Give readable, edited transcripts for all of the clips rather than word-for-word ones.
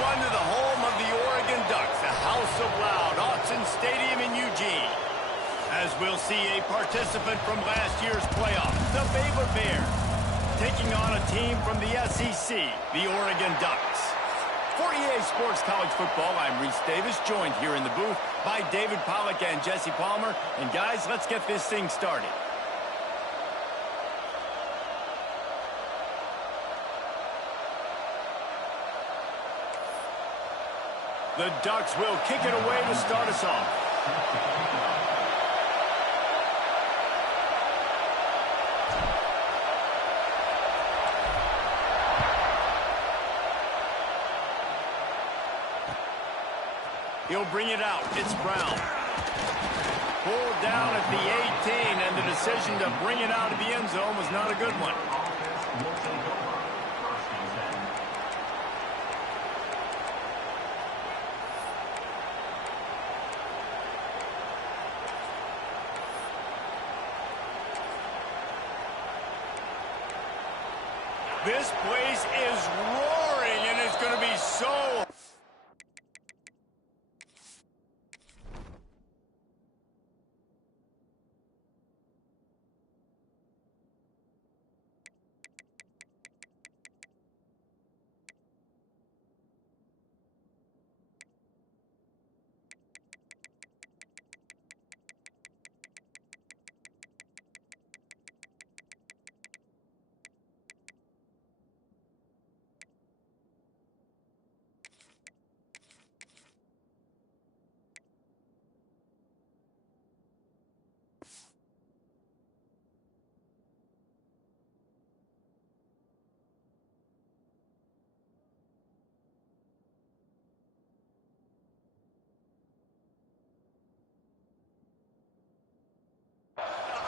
everyone, to the home of the Oregon Ducks, the House of Loud, Autzen Stadium in Eugene. As we'll see a participant from last year's playoff, the Baylor Bears, taking on a team from the SEC, the Oregon Ducks. For EA Sports College Football, I'm Reese Davis, joined here in the booth by David Pollack and Jesse Palmer. And guys, let's get this thing started. The Ducks will kick it away to start us off. He'll bring it out. It's Brown. Pulled down at the 18, and the decision to bring it out of the end zone was not a good one. This place is roaring, and it's going to be so...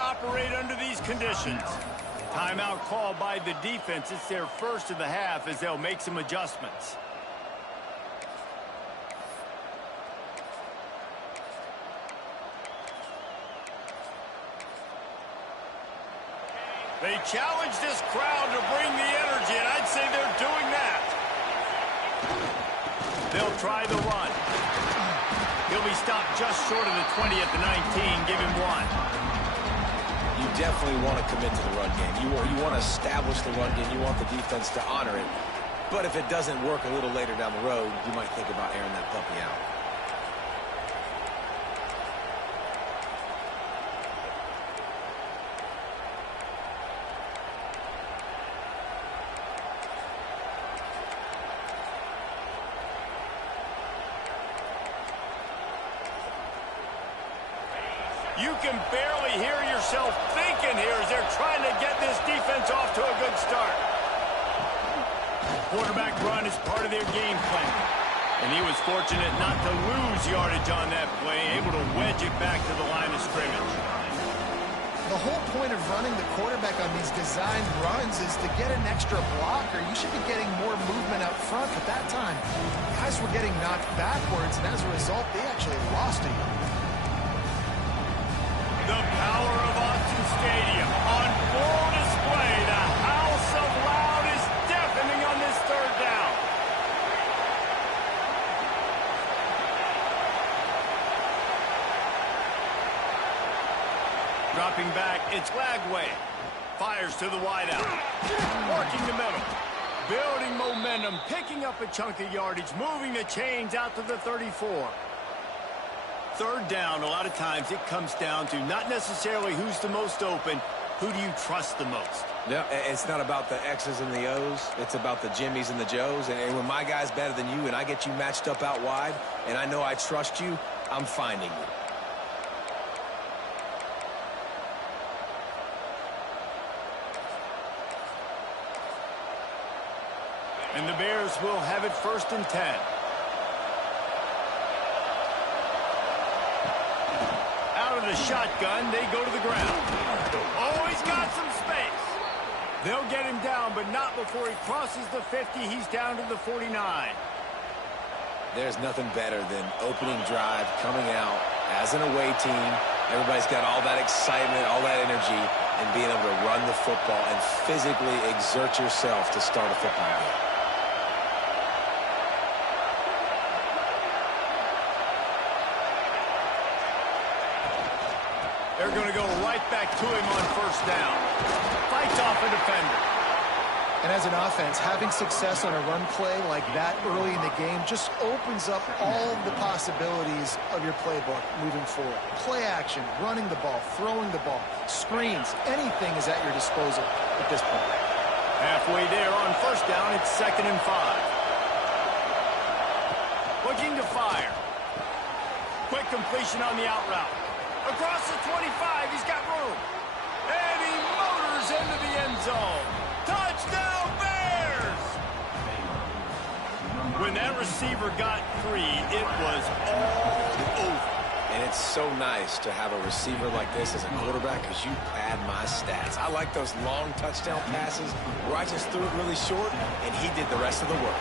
Operate under these conditions. Timeout called by the defense. It's their first of the half as they'll make some adjustments. They challenge this crowd to bring the energy, and I'd say they're doing that. They'll try the run. He'll be stopped just short of the 20 at the 19. Give him one. You definitely want to commit to the run game. You want to establish the run game. You want the defense to honor it. But if it doesn't work a little later down the road, you might think about airing that puppy out. You can barely hear yourself thinking here as they're trying to get this defense off to a good start. Quarterback run is part of their game plan. And he was fortunate not to lose yardage on that play, able to wedge it back to the line of scrimmage. The whole point of running the quarterback on these designed runs is to get an extra blocker. You should be getting more movement up front, but that time, guys were getting knocked backwards, and as a result, they actually lost a yard. The power of Autzen Stadium on full display. The House of Loud is deafening on this third down. Dropping back, it's Lagway. Fires to the wideout. Working the middle. Building momentum, picking up a chunk of yardage, moving the chains out to the 34. Third down, a lot of times it comes down to not necessarily who's the most open, who do you trust the most? Yeah, it's not about the X's and the O's. It's about the Jimmies and the Joes. And when my guy's better than you and I get you matched up out wide and I know I trust you, I'm finding you. And the Bears will have it 1st and 10. Out of the shotgun, they go to the ground. Oh, he's got some space. They'll get him down, but not before he crosses the 50. He's down to the 49. There's nothing better than opening drive, coming out as an away team. Everybody's got all that excitement, all that energy, and being able to run the football and physically exert yourself to start a football game. They're going to go right back to him on first down. Fights off a defender. And as an offense, having success on a run play like that early in the game just opens up all of the possibilities of your playbook moving forward. Play action, running the ball, throwing the ball, screens, anything is at your disposal at this point. Halfway there on first down, it's 2nd and 5. Looking to fire. Quick completion on the out route. Across the 25, he's got room. And he motors into the end zone. Touchdown, Bears! When that receiver got free, it was all over. And it's so nice to have a receiver like this as a quarterback because you pad my stats. I like those long touchdown passes where I just threw it really short and he did the rest of the work.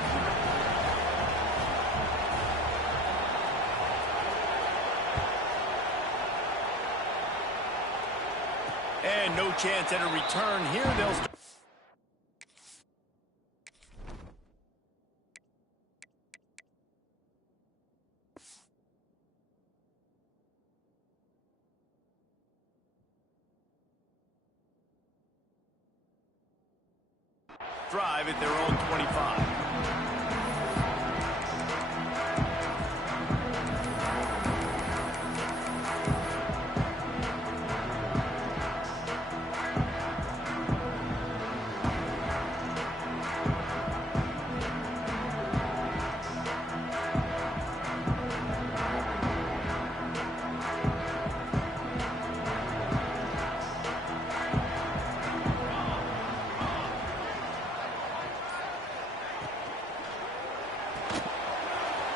And no chance at a return here. They'll start. Drive at their own 25.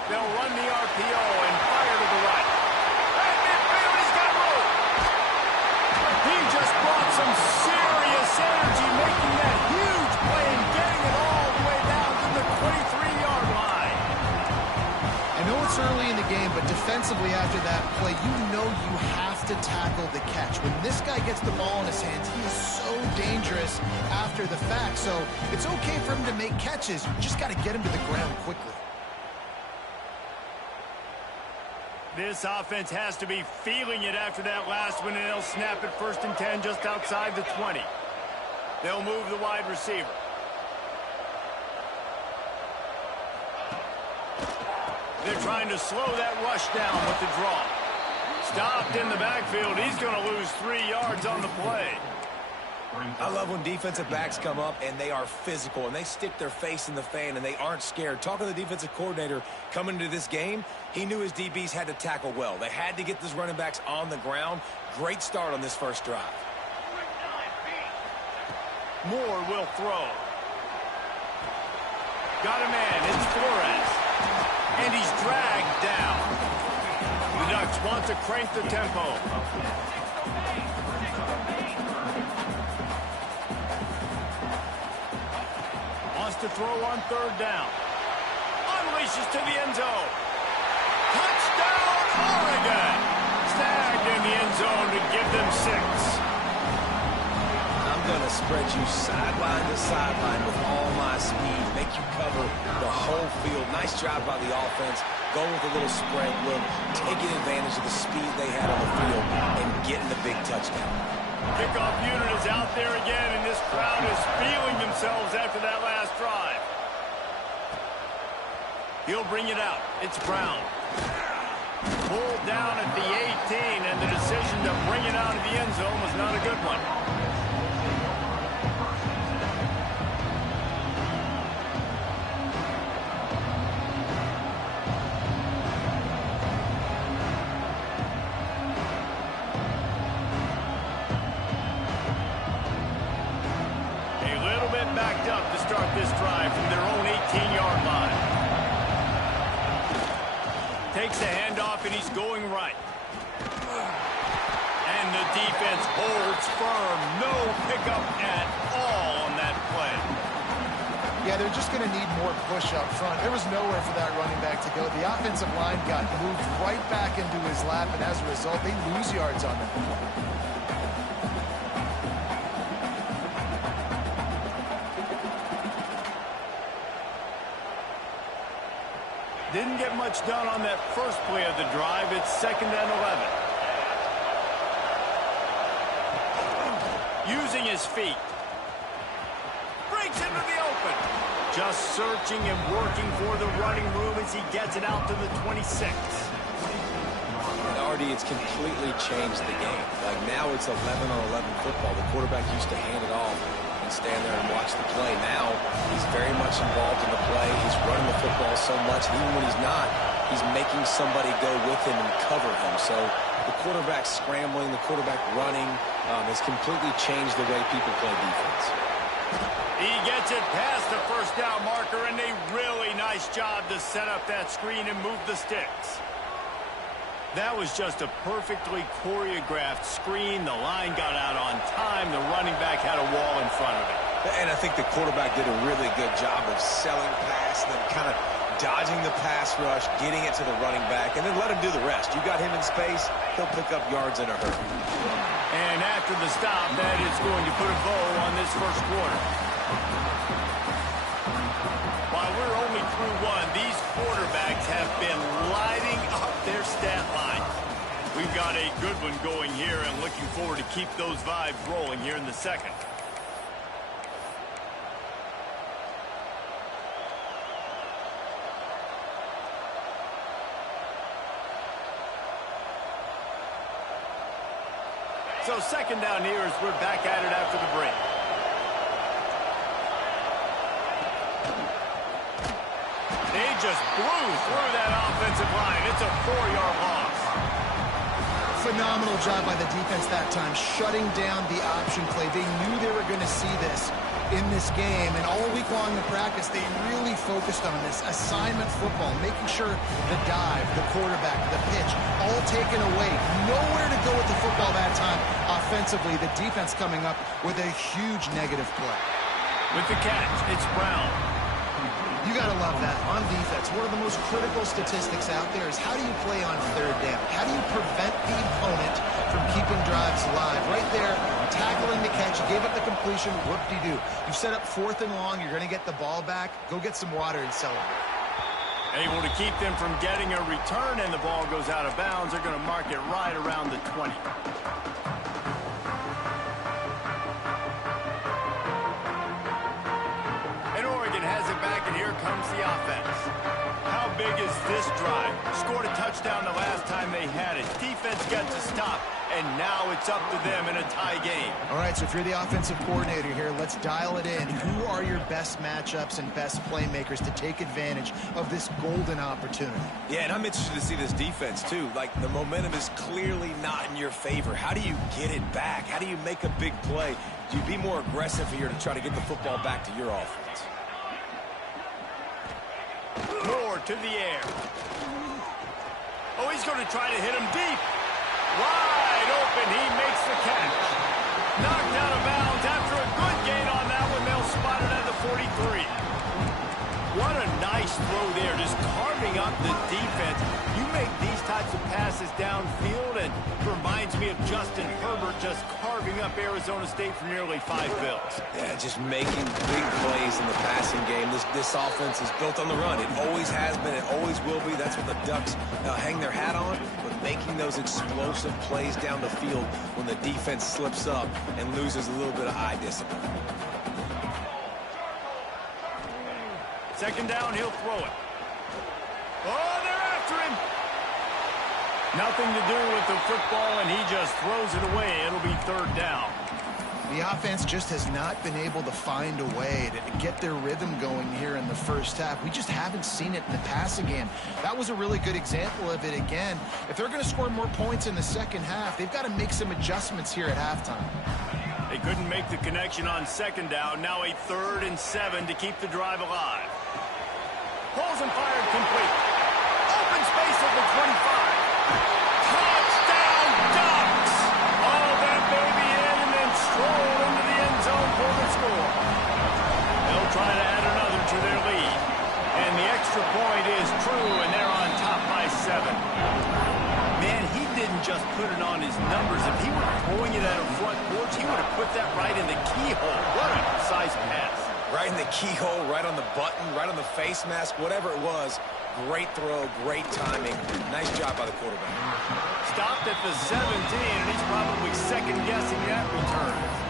They'll run the RPO and fire to the right. At midfield, he's got room. He just brought some serious energy, making that huge play and getting it all the way down to the 23-yard line. I know it's early in the game, but defensively after that play, you know you have to tackle the catch. When this guy gets the ball in his hands, he is so dangerous after the fact. So it's okay for him to make catches. You just got to get him to the ground quickly. This offense has to be feeling it after that last one, and they'll snap it 1st and 10 just outside the 20. They'll move the wide receiver. They're trying to slow that rush down with the draw. Stopped in the backfield. He's going to lose 3 yards on the play. I love when defensive backs come up and they are physical and they stick their face in the fan and they aren't scared. Talking to the defensive coordinator coming into this game, he knew his DBs had to tackle well. They had to get those running backs on the ground. Great start on this first drive. Moore will throw. Got a man. It's Flores. And he's dragged down. The Ducks want to crank the tempo. To throw on 3rd down. Unleashes to the end zone. Touchdown, Oregon! Snagged in the end zone to give them 6. I'm going to spread you sideline to sideline with all my speed. Make you cover the whole field. Nice job by the offense. Going with a little spread look. Taking advantage of the speed they had on the field and getting the big touchdown. Kickoff unit is out there again, and this crowd is feeling themselves after that last drive. He'll bring it out. It's Brown. Pulled down at the 18, and the decision to bring it out of the end zone was not a good one. Backed up to start this drive from their own 18-yard line. Takes the handoff, and he's going right. And the defense holds firm. No pickup at all on that play. Yeah, they're just going to need more push up front. There was nowhere for that running back to go. The offensive line got moved right back into his lap, and as a result, they lose yards on that. Didn't get much done on that first play of the drive. It's 2nd and 11. Using his feet. Breaks into the open. Just searching and working for the running room as he gets it out to the 26. And Artie, it's completely changed the game. Like now it's 11 on 11 football. The quarterback used to hand it off and stand there and watch the play. Now he's very much involved in the play. He's running the football so much. Even when he's not, he's making somebody go with him and cover him. So the quarterback scrambling, the quarterback running has completely changed the way people play defense. He gets it past the first down marker, and a really nice job to set up that screen and move the sticks. That was just a perfectly choreographed screen. The line got out on time. The running back had a wall in front of it. And I think the quarterback did a really good job of selling pass and then kind of dodging the pass rush, getting it to the running back, and then let him do the rest. You got him in space, he'll pick up yards in a hurry. And after the stop, that is going to put a bow on this first quarter. While we're only through one, these quarterbacks have been lighting up their stat line. We've got a good one going here and looking forward to keep those vibes rolling here in the second. So second down here as we're back at it after the break. They just blew through that offensive line. It's a 4-yard loss. Phenomenal job by the defense that time, shutting down the option play. They knew they were going to see this in this game, and all week long in practice, they really focused on this assignment football, making sure the dive, the quarterback, the pitch, all taken away. Nowhere to go with the football that time. Offensively, the defense coming up with a huge negative play. With the catch, it's Brown. You got to love that on defense. One of the most critical statistics out there is how do you play on third down? How do you prevent the opponent from keeping drives alive? Right there, tackling the catch, you gave up the completion, whoop-de-doo. You set up 4th and long, you're going to get the ball back, go get some water and celebrate. Able to keep them from getting a return, and the ball goes out of bounds. They're going to mark it right around the 20. Comes the offense. How big is this drive? Scored a touchdown the last time they had it. Defense got to stop, and now it's up to them in a tie game. All right, so if you're the offensive coordinator here, let's dial it in. Who are your best matchups and best playmakers to take advantage of this golden opportunity? Yeah, and I'm interested to see this defense, too. Like, the momentum is clearly not in your favor. How do you get it back? How do you make a big play? Do you be more aggressive here to try to get the football back to your offense? Moore to the air. Oh, he's going to try to hit him deep. Wide open. He makes the catch. Knocked out of bounds after a good gain on that one. They'll spot it at the 43. What a nice throw there. Just carving up the defense. You make these types of passes downfield, and it reminds me of Justin Herbert just carving up Arizona State for nearly 5 bills. Yeah, just making big plays in the passing game. This offense is built on the run. It always has been. It always will be. That's what the Ducks hang their hat on. But making those explosive plays down the field when the defense slips up and loses a little bit of eye discipline. Second down, he'll throw it. Oh, they're after him. Nothing to do with the football, and he just throws it away. It'll be 3rd down. The offense just has not been able to find a way to get their rhythm going here in the first half. We just haven't seen it in the passing game. That was a really good example of it again. If they're going to score more points in the second half, they've got to make some adjustments here at halftime. They couldn't make the connection on second down. Now a 3rd and 7 to keep the drive alive. Pulls and fired complete. Open space at the 25. Touchdown Ducks! All that baby in and then stroll into the end zone for the score. They'll try to add another to their lead. And the extra point is true, and they're on top by 7. Man, he didn't just put it on his numbers. If he were throwing it at a front porch, he would have put that right in the keyhole. What a precise pass. Right in the keyhole, right on the button, right on the face mask, whatever it was. Great throw, great timing. Nice Nice job by the quarterback. Stopped at the 17, and he's probably second-guessing that return.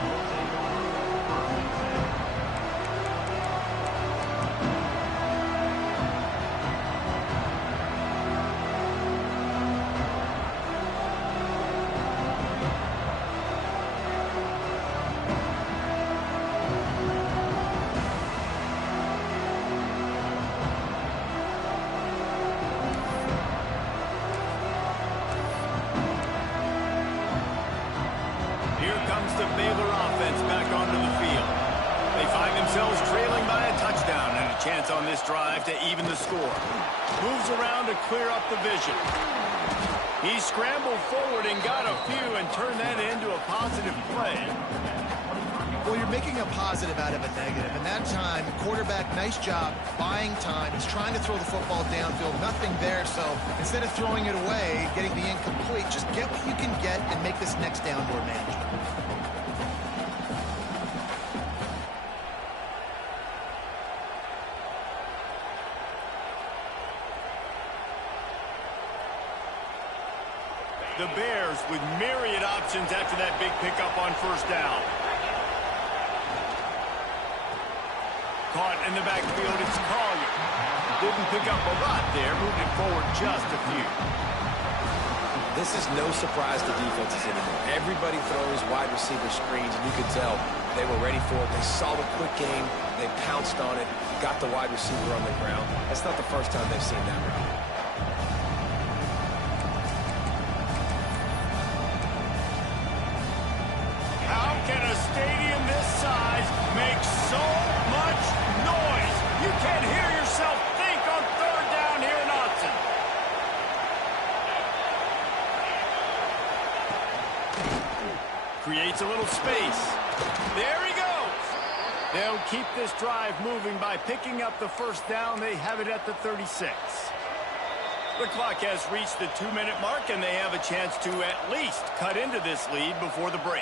The Baylor offense back onto the field. They find themselves trailing by a touchdown and a chance on this drive to even the score. Moves around to clear up the vision. He scrambled forward and got a few and turned that into a positive play. Well, you're making a positive out of a negative. And that time, quarterback, nice job buying time. He's trying to throw the football downfield. Nothing there. So instead of throwing it away, getting the incomplete, just get what you can get and make this next down more manageable. The Bears with myriad options after that big pickup on first down. Caught in the backfield, it's Collier. Didn't pick up a lot there, moved it forward just a few. This is no surprise to defenses anymore. Everybody throws wide receiver screens, and you could tell they were ready for it. They saw the quick game, they pounced on it, got the wide receiver on the ground. That's not the first time they've seen that repeated. Can a stadium this size make so much noise? You can't hear yourself think on third down here in Austin. Creates a little space. There he goes. They'll keep this drive moving by picking up the first down. They have it at the 36. The clock has reached the 2-minute mark, and they have a chance to at least cut into this lead before the break.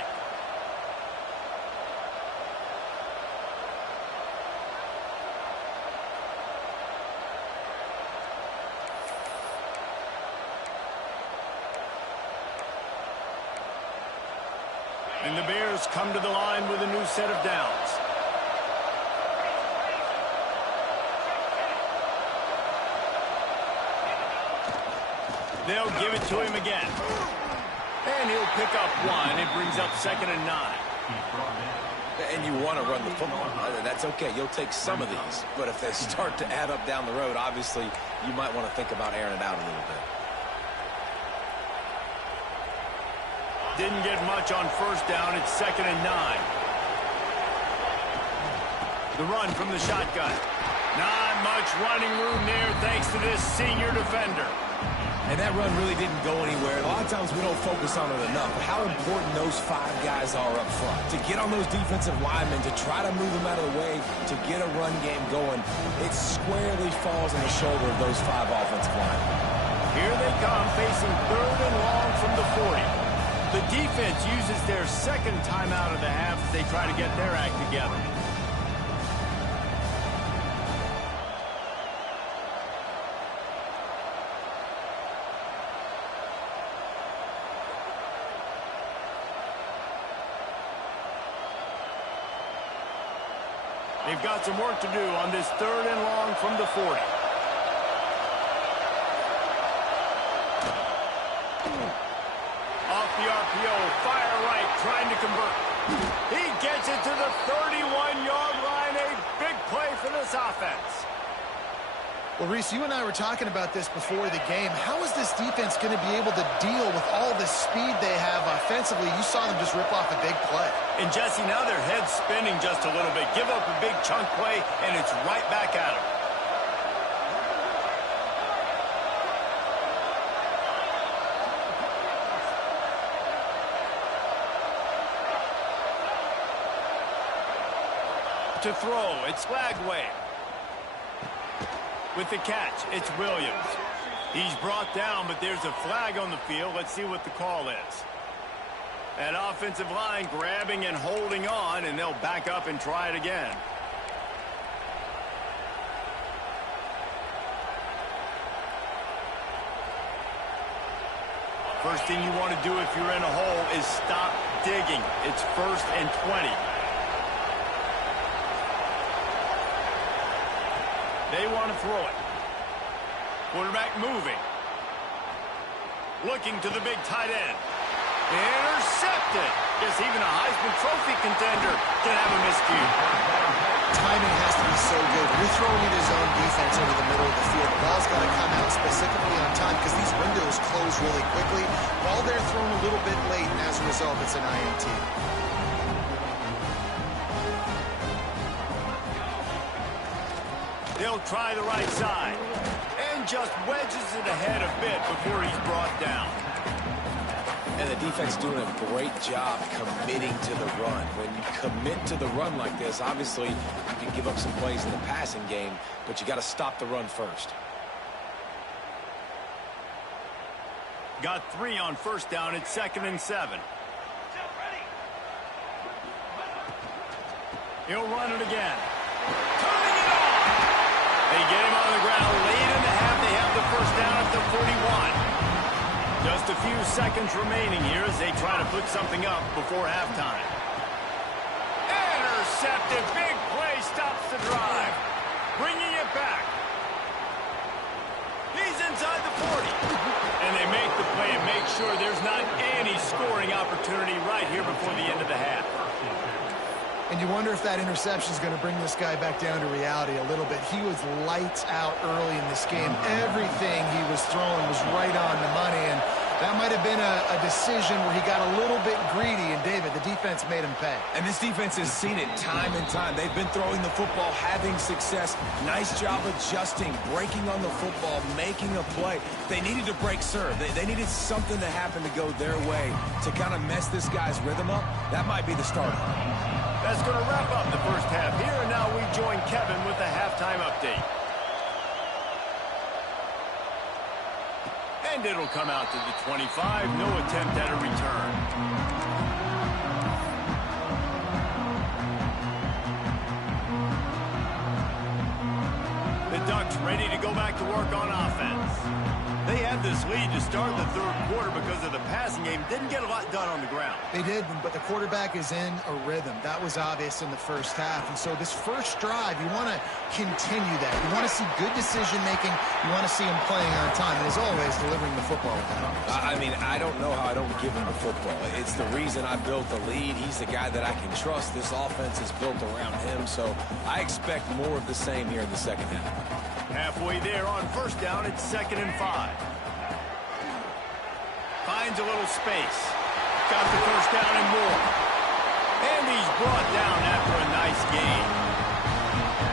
And the Bears come to the line with a new set of downs. They'll give it to him again. And he'll pick up one. It brings up 2nd and 9. And you want to run the football. That's okay. You'll take some of these. But if they start to add up down the road, obviously, you might want to think about airing it out a little bit. Didn't get much on first down. It's 2nd and 9. The run from the shotgun. Not much running room there thanks to this senior defender. And that run really didn't go anywhere. A lot of times we don't focus on it enough, but how important those 5 guys are up front. To get on those defensive linemen, to try to move them out of the way, to get a run game going, it squarely falls on the shoulder of those 5 offensive linemen. Here they come, facing 3rd and long from the 40. The defense uses their second timeout of the half as they try to get their act together. They've got some work to do on this 3rd and long from the 40. Off the RPO, fire right, trying to convert. He gets it to the 31-yard line. A big play for this offense. Well, Reese, you and I were talking about this before the game. How is this defense going to be able to deal with all the speed they have offensively? You saw them just rip off a big play. And, Jesse, now their head's spinning just a little bit. Give up a big chunk play, and it's right back at them. To throw, it's Flagway. With the catch, it's Williams. He's brought down, but there's a flag on the field. Let's see what the call is. That offensive line grabbing and holding on, and they'll back up and try it again. First thing you want to do if you're in a hole is stop digging. It's 1st and 20. They want to throw it. Quarterback moving. Looking to the big tight end. Intercepted. Guess even a Heisman Trophy contender can have a miscue. Timing has to be so good. You're throwing in his own defense over the middle of the field. The ball's got to come out specifically on time because these windows close really quickly. Ball there thrown a little bit late, and as a result, it's an INT. He'll try the right side and just wedges it ahead a bit before he's brought down. And the defense doing a great job committing to the run. When you commit to the run like this, obviously you can give up some plays in the passing game, but you got to stop the run first. Got 3 on 1st down. It's 2nd and 7. He'll run it again. Turning it on. They get him on the ground late in the half. They have the 1st down at the 41. Just a few seconds remaining here as they try to put something up before halftime. Intercepted. Big play stops the drive. Bringing it back. He's inside the 40. And they make the play and make sure there's not any scoring opportunity right here before the end of the half. And you wonder if that interception is going to bring this guy back down to reality a little bit. He was lights out early in this game. Everything he was throwing was right on the money, and that might have been a decision where he got a little bit greedy, and David, the defense made him pay. And this defense has seen it time and time. They've been throwing the football, having success. Nice job adjusting, breaking on the football, making a play. They needed to break serve. They needed something to happen to go their way to kind of mess this guy's rhythm up. That might be the start. That's going to wrap up the 1st half here, and now we join Kevin with the halftime update. And it'll come out to the 25. No attempt at a return. The Ducks ready to go back to work on offense. They had this lead to start the 3rd quarter because of the passing game. Didn't get a lot done on the ground. They did, but the quarterback is in a rhythm. That was obvious in the 1st half. And so this 1st drive, you want to continue that. You want to see good decision-making. You want to see him playing on time. And as always, delivering the football with that. I mean, I don't know how I don't give him the football. It's the reason I built the lead. He's the guy that I can trust. This offense is built around him. So I expect more of the same here in the 2nd half. Halfway there on 1st down, it's 2nd and 5. Finds a little space. Got the 1st down and more. And he's brought down after a nice gain.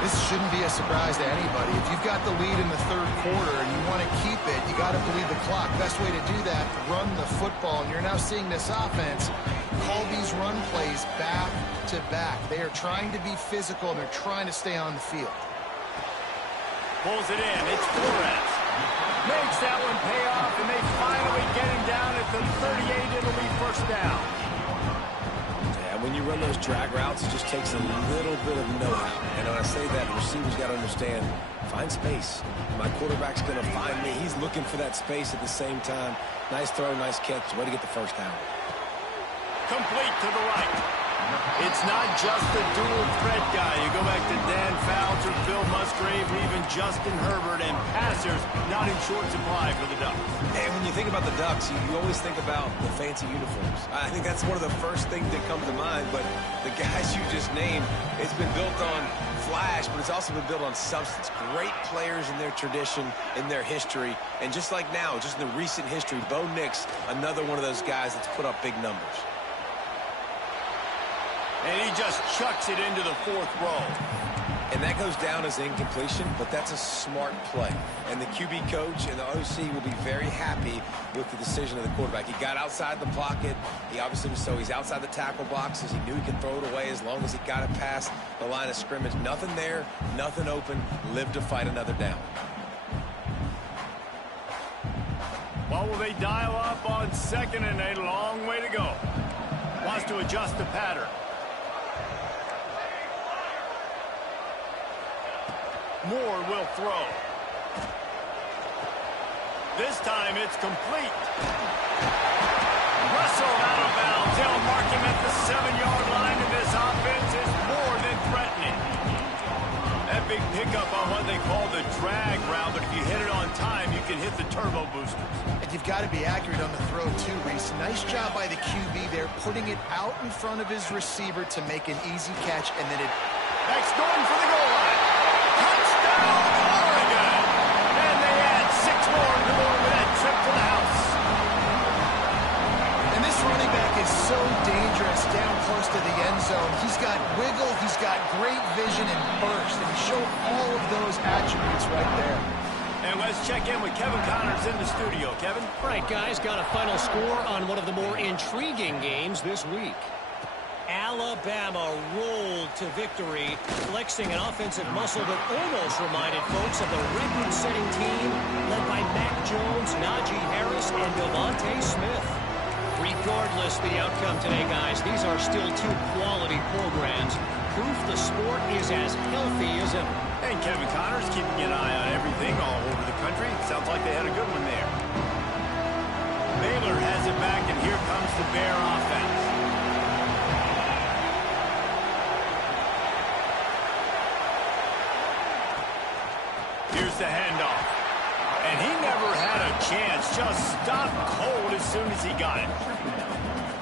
This shouldn't be a surprise to anybody. If you've got the lead in the 3rd quarter and you want to keep it, you got to bleed the clock. Best way to do that, run the football. And you're now seeing this offense call these run plays back to back. They are trying to be physical, and they're trying to stay on the field. Pulls it in. It's Flores. Makes that one pay off, and they finally get him down at the 38. It'll be 1st down. Yeah, when you run those drag routes, it just takes a little bit of know-how. And when I say that, the receiver's got to understand, find space. My quarterback's going to find me. He's looking for that space at the same time. Nice throw, nice catch. Way to get the 1st down. Complete to the right. It's not just the dual threat guy. You go back to Dan Fouts or Phil Musgrave or even Justin Herbert, and passers not in short supply for the Ducks. And when you think about the Ducks, you always think about the fancy uniforms. I think that's one of the first things that come to mind, but the guys you just named, it's been built on flash, but it's also been built on substance. Great players in their tradition, in their history, and just like now, just in the recent history, Bo Nix, another one of those guys that's put up big numbers. And he just chucks it into the 4th row. And that goes down as incompletion, but that's a smart play. And the QB coach and the OC will be very happy with the decision of the quarterback. He got outside the pocket. He obviously was he's outside the tackle boxes. He knew he could throw it away as long as he got it past the line of scrimmage. Nothing there, nothing open. Live to fight another down. What will they dial up on 2nd and 8? Long way to go. Wants to adjust the pattern. Moore will throw. This time it's complete. Wrestled out of bounds. They'll mark him at the 7-yard line, and this offense is more than threatening. That big pickup on what they call the drag route, but if you hit it on time, you can hit the turbo boosters. And you've got to be accurate on the throw too, Reese. Nice job by the QB there, putting it out in front of his receiver to make an easy catch, and then it... Next going for the goal line. Touchdown, Oregon! And they add 6 more to the board with that trip to the house. And this running back is so dangerous down close to the end zone. He's got wiggle, he's got great vision and burst, and he showed all of those attributes right there. And let's check in with Kevin Connors in the studio. Kevin? All right, guys, got a final score on one of the more intriguing games this week. Alabama rolled to victory, flexing an offensive muscle that almost reminded folks of the record-setting team led by Mac Jones, Najee Harris, and Devontae Smith. Regardless the outcome today, guys, these are still 2 quality programs. Proof the sport is as healthy as ever. And Kevin Connors keeping an eye on everything all over the country. Sounds like they had a good one there. Baylor has it back, and here comes the Bear offense. Here's the handoff. And he never had a chance. Just stopped cold as soon as he got it.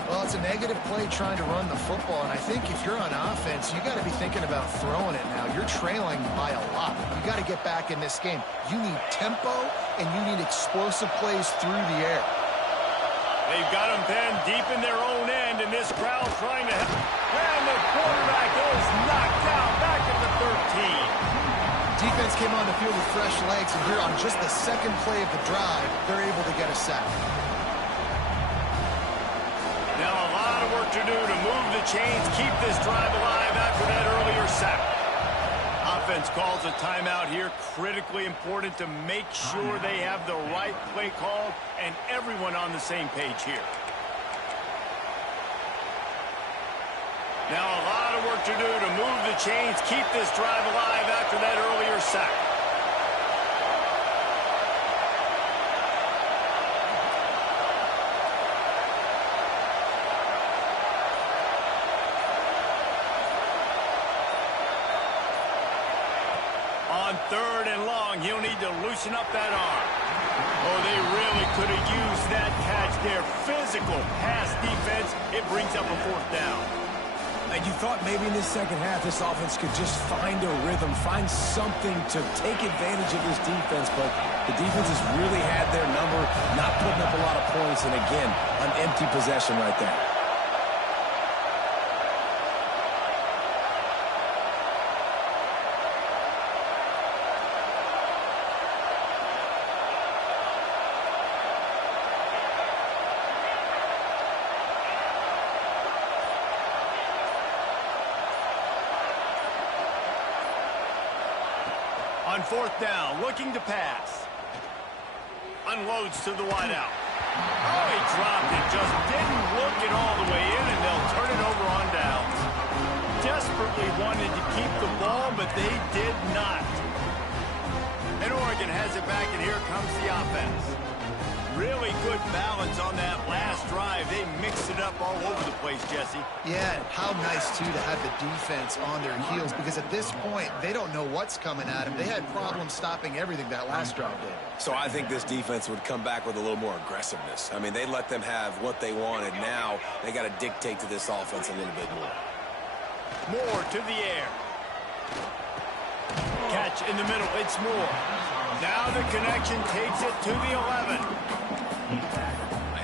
Well, it's a negative play trying to run the football, and I think if you're on offense, you got to be thinking about throwing it now. You're trailing by a lot. You got to get back in this game. You need tempo, and you need explosive plays through the air. They've got them pinned deep in their own end, and this crowd trying to help. And the quarterback is knocked down back at the 13. Defense came on the field with fresh legs, and here on just the second play of the drive, they're able to get a sack. Now a lot of work to do to move the chains, keep this drive alive after that earlier sack. Offense calls a timeout here. Critically important to make sure they have the right play call and everyone on the same page here. Now a lot of work to do to move the chains, keep this drive alive after that earlier sack. On 3rd and long, he'll need to loosen up that arm. Oh, they really could have used that catch there. Physical pass defense. It brings up a 4th down. And you thought maybe in this second half this offense could just find a rhythm, find something to take advantage of this defense, but the defense has really had their number, not putting up a lot of points, and again, an empty possession right there. On 4th down, looking to pass. Unloads to the wideout. Oh, he dropped it. Just didn't look it all the way in, and they'll turn it over on downs. Desperately wanted to keep the ball, but they did not. And Oregon has it back, and here comes the offense. Really good balance on that last drive. They mixed it up all over the place, Jesse. Yeah, how nice, too, to have the defense on their heels, because at this point, they don't know what's coming at them. They had problems stopping everything that last drive did. So I think this defense would come back with a little more aggressiveness. I mean, they let them have what they wanted. Now they got to dictate to this offense a little bit more. Moore to the air. Catch in the middle. It's Moore. Now the connection takes it to the 11.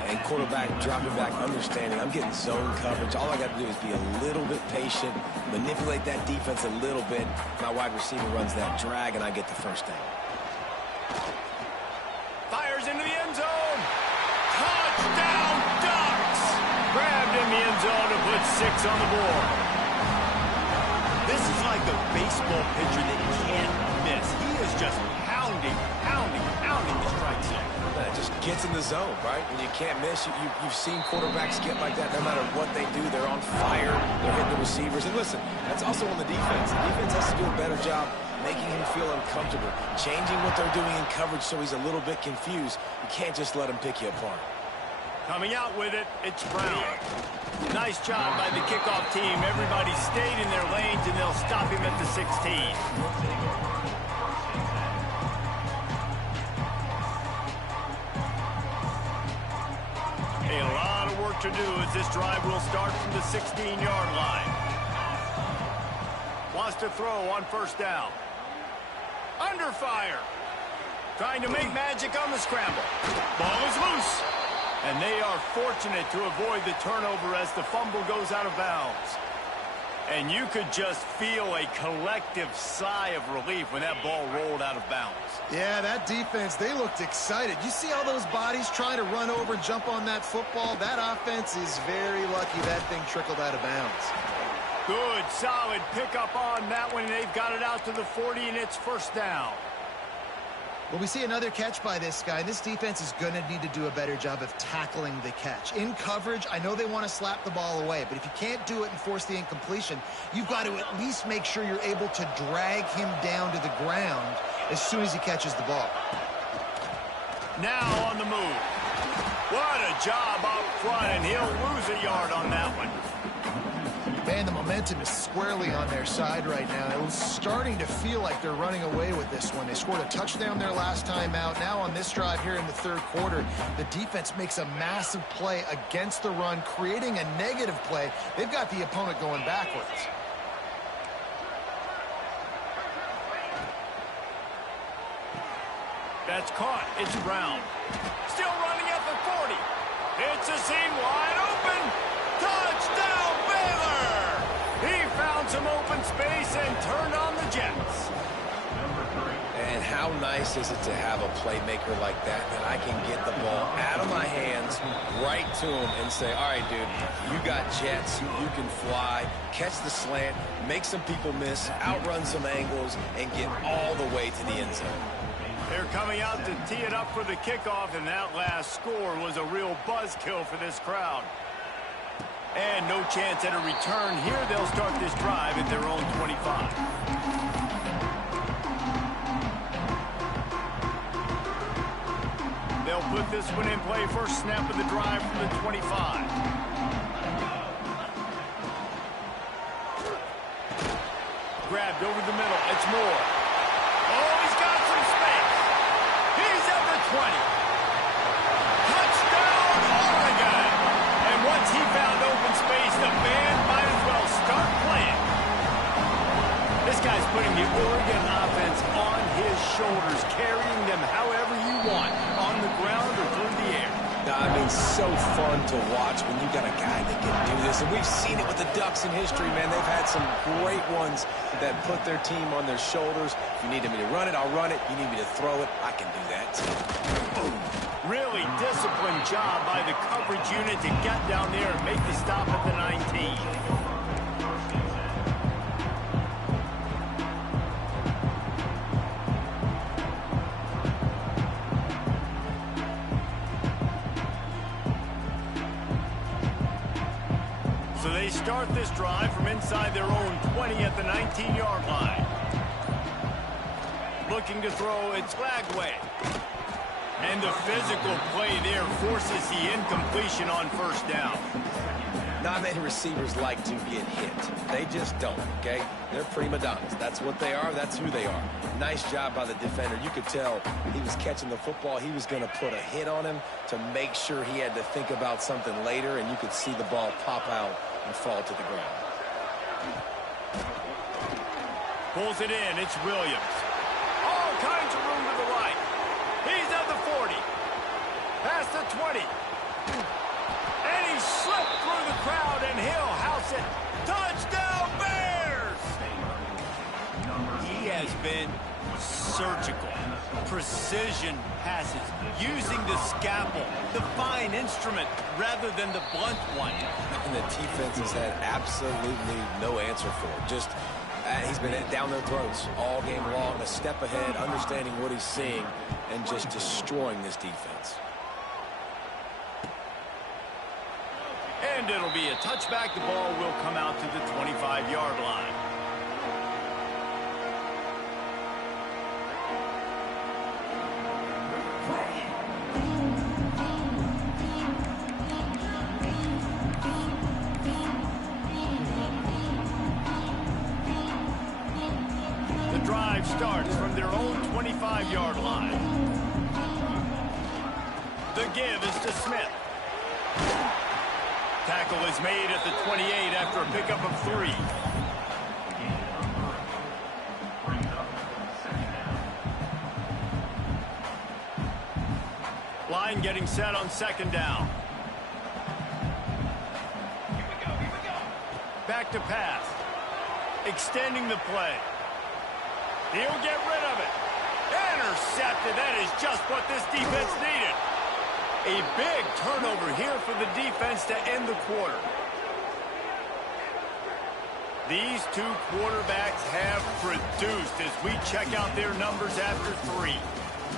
And quarterback dropping back, understanding. I'm getting zone coverage. All I got to do is be a little bit patient, manipulate that defense a little bit. My wide receiver runs that drag, and I get the first down. Fires into the end zone. Touchdown, Ducks! Grabbed in the end zone to put 6 on the board. This is like a baseball pitcher that can't miss. He is just pounding the strike zone. It just gets in the zone, right? When you can't miss, you've seen quarterbacks get like that no matter what they do. They're on fire. They're hitting the receivers. And listen, that's also on the defense. The defense has to do a better job making him feel uncomfortable, changing what they're doing in coverage so he's a little bit confused. You can't just let him pick you apart. Coming out with it, it's Brown. Nice job by the kickoff team. Everybody stayed in their lanes, and they'll stop him at the 16. A lot of work to do as this drive will start from the 16-yard line. Wants to throw on first down. Under fire. Trying to make magic on the scramble. Ball is loose. And they are fortunate to avoid the turnover as the fumble goes out of bounds. And you could just feel a collective sigh of relief when that ball rolled out of bounds. Yeah, that defense, they looked excited. You see all those bodies trying to run over and jump on that football? That offense is very lucky that thing trickled out of bounds. Good, solid pickup on that one. They've got it out to the 40, and it's first down. Well, we see another catch by this guy. This defense is going to need to do a better job of tackling the catch. In coverage, I know they want to slap the ball away, but if you can't do it and force the incompletion, you've got to at least make sure you're able to drag him down to the ground as soon as he catches the ball. Now on the move. What a job up front, and he'll lose a yard on that one. Man, the momentum is squarely on their side right now. It was starting to feel like they're running away with this one. They scored a touchdown their last time out. Now on this drive here in the third quarter, the defense makes a massive play against the run, creating a negative play. They've got the opponent going backwards. That's caught. It's Brown. Still running at the 40. It's a seam wide open. Touchdown, Baylor! He found some open space and turned on the Jets. And how nice is it to have a playmaker like that I can get the ball out of my hands, right to him, and say, all right, dude, you got jets, you can fly, catch the slant, make some people miss, outrun some angles, and get all the way to the end zone. They're coming out to tee it up for the kickoff, and that last score was a real buzzkill for this crowd. And no chance at a return here. They'll start this drive at their own 25. They'll put this one in play. First snap of the drive from the 25. Grabbed over the middle. It's Moore. Oh, he's got some space. He's at the 20. Touchdown, Oregon. And once he found open space, the band might as well start playing. This guy's putting the Oregon offense on his shoulders, carrying them however you want, on the ground or through the air. I mean, so fun to watch when you got a guy that can do this. And we've seen it with the Ducks in history, man. They've had some great ones that put their team on their shoulders. If you need me to run it, I'll run it. You need me to throw it, I can do that too. Really disciplined job by the coverage unit to get down there and make the stop at the 19. So they start this drive from inside their own 20 at the 19-yard line. Looking to throw, it's Flagway. And the physical play there forces the incompletion on first down. Not many receivers like to get hit. They just don't, okay? They're prima donnas. That's what they are. That's who they are. Nice job by the defender. You could tell he was catching the football. He was going to put a hit on him to make sure he had to think about something later, and you could see the ball pop out and fall to the ground. Pulls it in. It's Williams. All kinds of room to the right. He's at the 40. Past the 20. And he slipped through the crowd, and he'll house it. Touchdown, Bears! He has been surgical. Precision passes. Using the scalpel, the fine instrument, rather than the blunt one. And the defense has had absolutely no answer for it. Just, he's been down their throats all game long, a step ahead, understanding what he's seeing, and just destroying this defense. And it'll be a touchback. The ball will come out to the 25-yard line. starts from their own 25-yard line. The give is to Smith. Tackle is made at the 28 after a pickup of 3. Line getting set on second down. Back to pass. Extending the play. He'll get rid of it. Intercepted. That is just what this defense needed. A big turnover here for the defense to end the quarter. These two quarterbacks have produced as we check out their numbers after 3.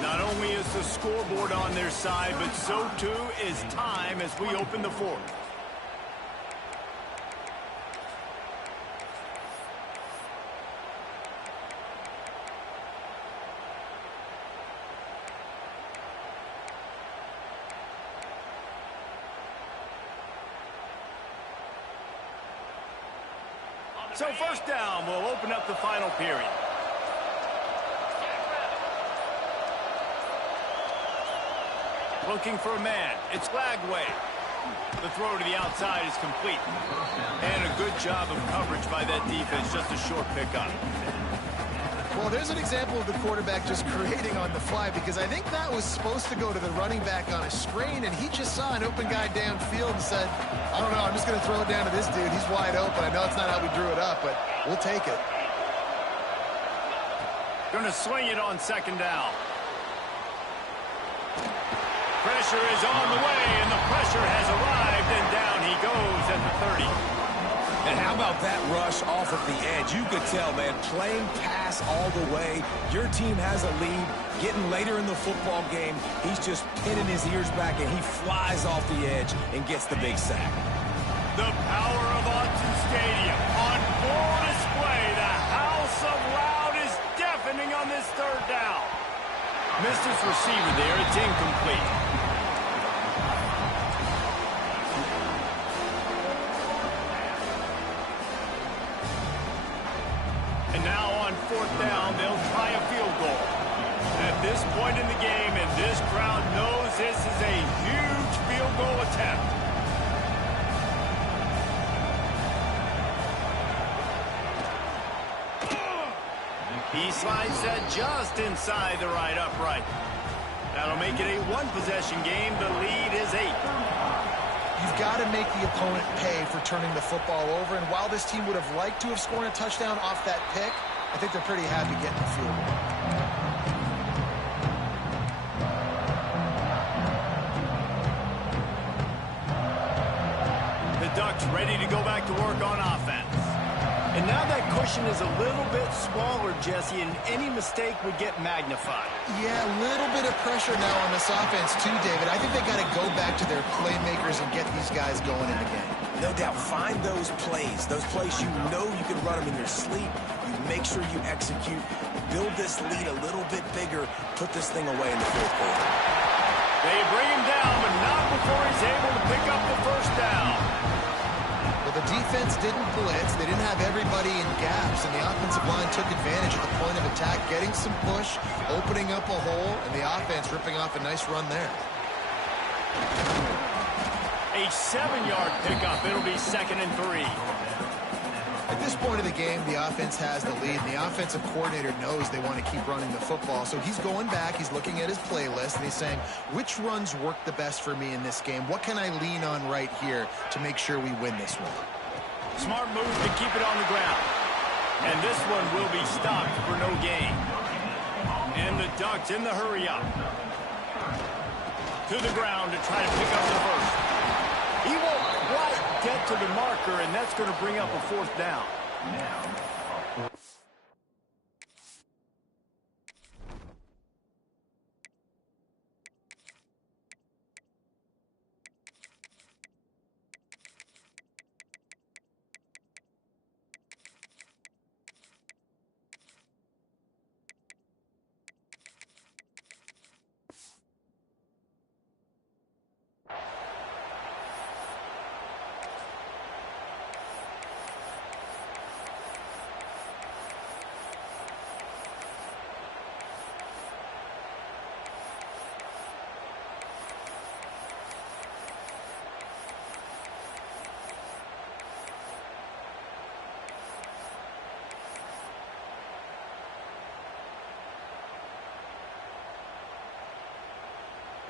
Not only is the scoreboard on their side, but so too is time as we open the fourth. So first down will open up the final period. Looking for a man. It's Lagway. The throw to the outside is complete. And a good job of coverage by that defense. Just a short pickup. Well, there's an example of the quarterback just creating on the fly, because I think that was supposed to go to the running back on a screen, and he just saw an open guy downfield and said, I don't know, I'm just going to throw it down to this dude. He's wide open. I know it's not how we drew it up, but we'll take it. Going to swing it on second down. Pressure is on the way, and the pressure has arrived, and down he goes at the 30. And how about that rush off of the edge? You could tell, man, playing pass all the way. Your team has a lead. Getting later in the football game, he's just pinning his ears back, and he flies off the edge and gets the big sack. The power of Autzen Stadium on full display. The house of loud is deafening on this third down. Missed his receiver there. It's incomplete. And now on fourth down, they'll try a field goal. At this point in the game, and this crowd knows this is a huge field goal attempt. He slides that just inside the right upright. That'll make it a one-possession game. The lead is 8. You've got to make the opponent pay for turning the football over, and while this team would have liked to have scored a touchdown off that pick, I think they're pretty happy getting the field goal. The Ducks ready to go back to work on offense. And now that cushion is a little bit smaller, Jesse, and any mistake would get magnified. Yeah, a little bit of pressure now on this offense too, David. I think they got to go back to their playmakers and get these guys going in the game. No doubt, find those plays you know you can run them in your sleep. You make sure you execute, build this lead a little bit bigger, put this thing away in the fourth quarter. They bring him down, but not before he's able to pick up the first down. Well, the defense didn't blitz. They didn't have everybody in gaps, and the offensive line took advantage at the point of attack, getting some push, opening up a hole, and the offense ripping off a nice run there. A 7-yard pickup. It'll be 2nd and 3. At this point of the game, the offense has the lead, and the offensive coordinator knows they want to keep running the football. So he's going back, he's looking at his playlist, and he's saying, which runs work the best for me in this game? What can I lean on right here to make sure we win this one? Smart move to keep it on the ground. And this one will be stopped for no gain. And the Ducks in the hurry up. To the ground to try to pick up the first. He won't quite get to the marker, and that's going to bring up a 4th down.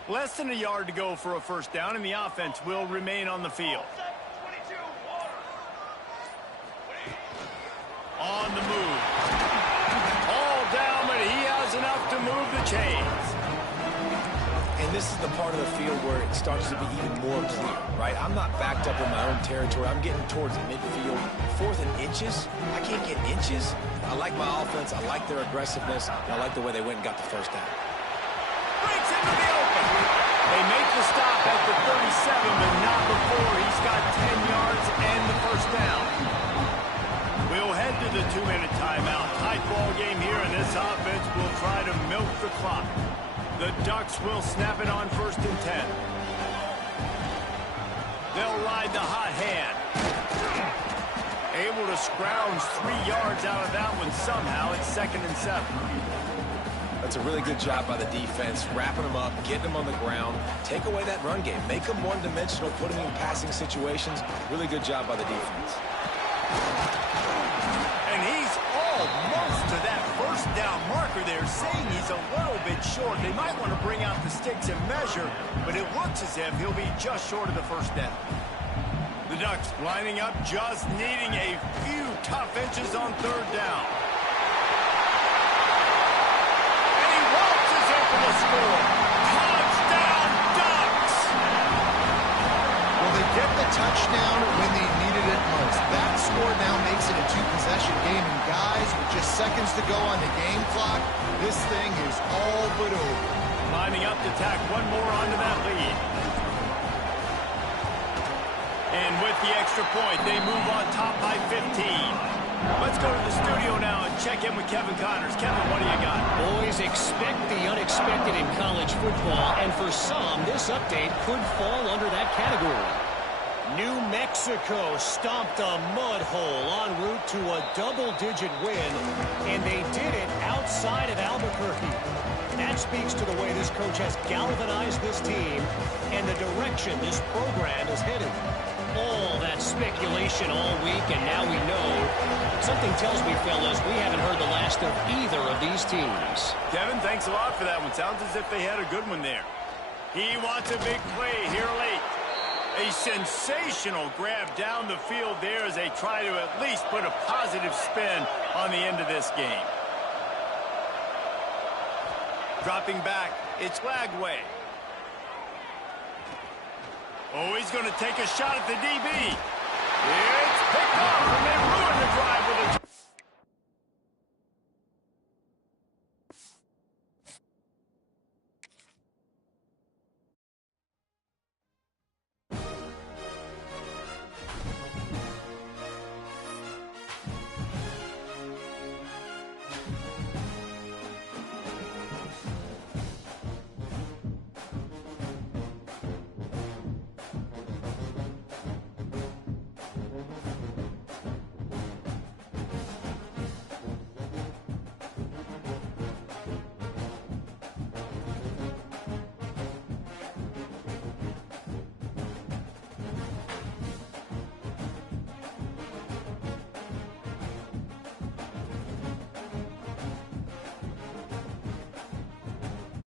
Less than a yard to go for a first down, and the offense will remain on the field. On the move. All down, but he has enough to move the chains. And this is the part of the field where it starts to be even more clear, right? I'm not backed up in my own territory. I'm getting towards midfield. 4th and inches. I can't get inches. I like my offense. I like their aggressiveness. And I like the way they went and got the first down. Breaks into the open. They make the stop at the 37, but not before he's got 10 yards and the first down. We'll head to the 2-minute timeout. Tight ball game here, and this offense will try to milk the clock. The Ducks will snap it on 1st and 10. They'll ride the hot hand. Able to scrounge 3 yards out of that one somehow. It's 2nd and 7. That's a really good job by the defense, wrapping them up, getting them on the ground, take away that run game, make them one-dimensional, put them in passing situations. Really good job by the defense. And he's almost to that first down marker there, saying he's a little bit short. They might want to bring out the sticks and measure, but it looks as if he'll be just short of the first down. The Ducks lining up, just needing a few tough inches on 3rd down. And he waltzes in for the score. Touchdown, Ducks! Well, they get the touchdown when they needed it most. That score now makes it a 2-possession game, and guys, with just seconds to go on the game clock, this thing is all but over. Lining up to tack one more onto that lead. And with the extra point, they move on top by 15. Let's go to the studio now and check in with Kevin Connors. Kevin, what do you got? Boys, expect the unexpected in college football, and for some, this update could fall under that category. New Mexico stomped a mud hole en route to a double-digit win, and they did it outside of Albuquerque. That speaks to the way this coach has galvanized this team and the direction this program is headed. All that speculation all week, and now we know. Something tells me, fellas, we haven't heard the last of either of these teams. Kevin, thanks a lot for that one. Sounds as if they had a good one there. He wants a big play here late. A sensational grab down the field there as they try to at least put a positive spin on the end of this game. Dropping back, it's Lagway. Oh, he's going to take a shot at the DB. It's picked off from